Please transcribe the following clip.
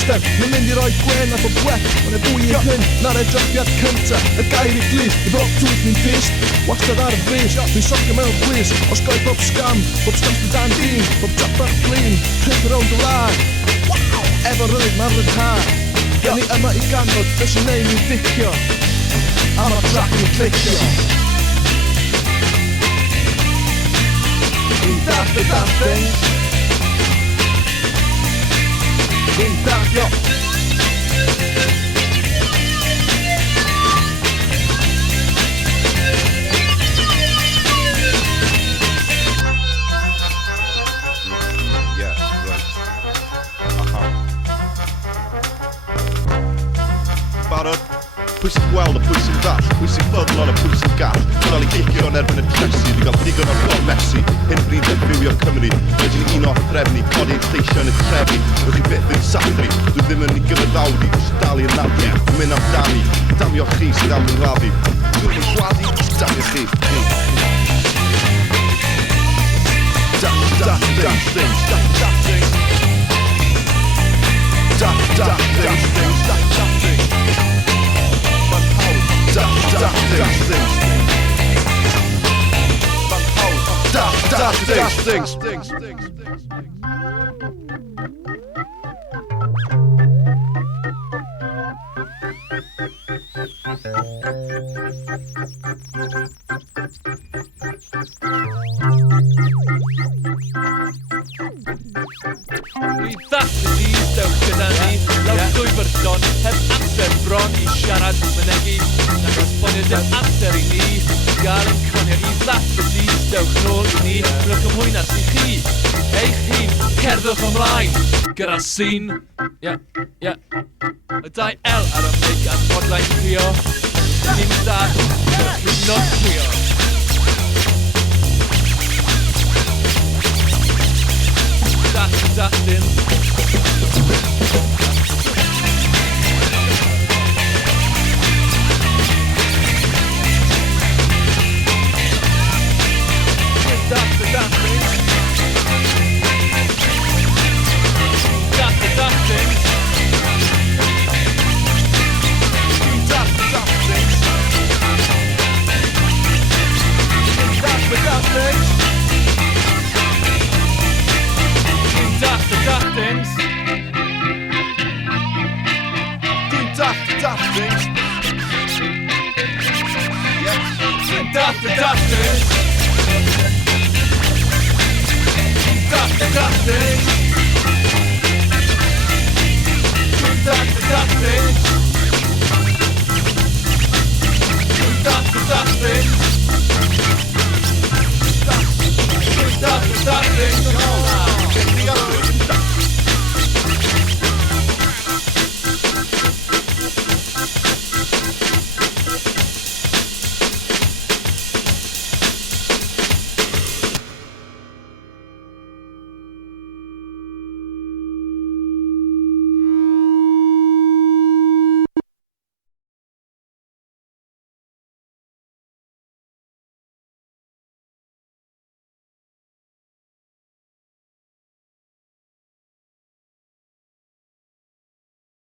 eistedd, mae'n mynd i roi gwen a bob gwell, ond e fwy i hyn na'r edrychiad cynta. Y gair i glis, i bob twth ni'n dist, wastad ar y fris, dwi'n socio mewn chwys, osgoi bob scam sy'n dan dyn, bob job bach blin, rhaid rownd y lag. Efo rydych ma'n ryddhad, da ni yma i ganfod beth sy'n neud ni'n ddicio, a mae'r trac ni'n clicio. Dwi'n daft y Dalltins, dwi'n daft, yo. Barod, pwy sy'n gweld a pwy sy'n dall, pwy sy'n ffyddlon a pwy sy'n gall. Dwi'n ei gicio yn erbyn y tresu, di gael digon o'r ffordd Messi, hyn bryd yn ffywio Cymru. Wedyn un o'r drefnu, codi ein lleisio yn y trefi, rwych chi byth yn sathru, dwi ddim yn ei gyfydawdi, dwi'n dal i'r nadri, dwi'n mynd amdani, damio chi sydd am yn gladdu. Dwi'n yn gwadu, damio chi. Dalltins. Dewch gyda ni, lawr dwy byrllon, heb amser bron i siarad mynegu. Nac esbonio dim amser i ni, gael ein conio i ddath y dis, dewch nôl i ni, rwy'n cymhwynas i chi. Eich hun, cerddwch ymlaen, gyda sîn, y dau L ar y meic a'n podlain trio, ni'n da, gyda llwydnod trio. Dalltins. Dalltins.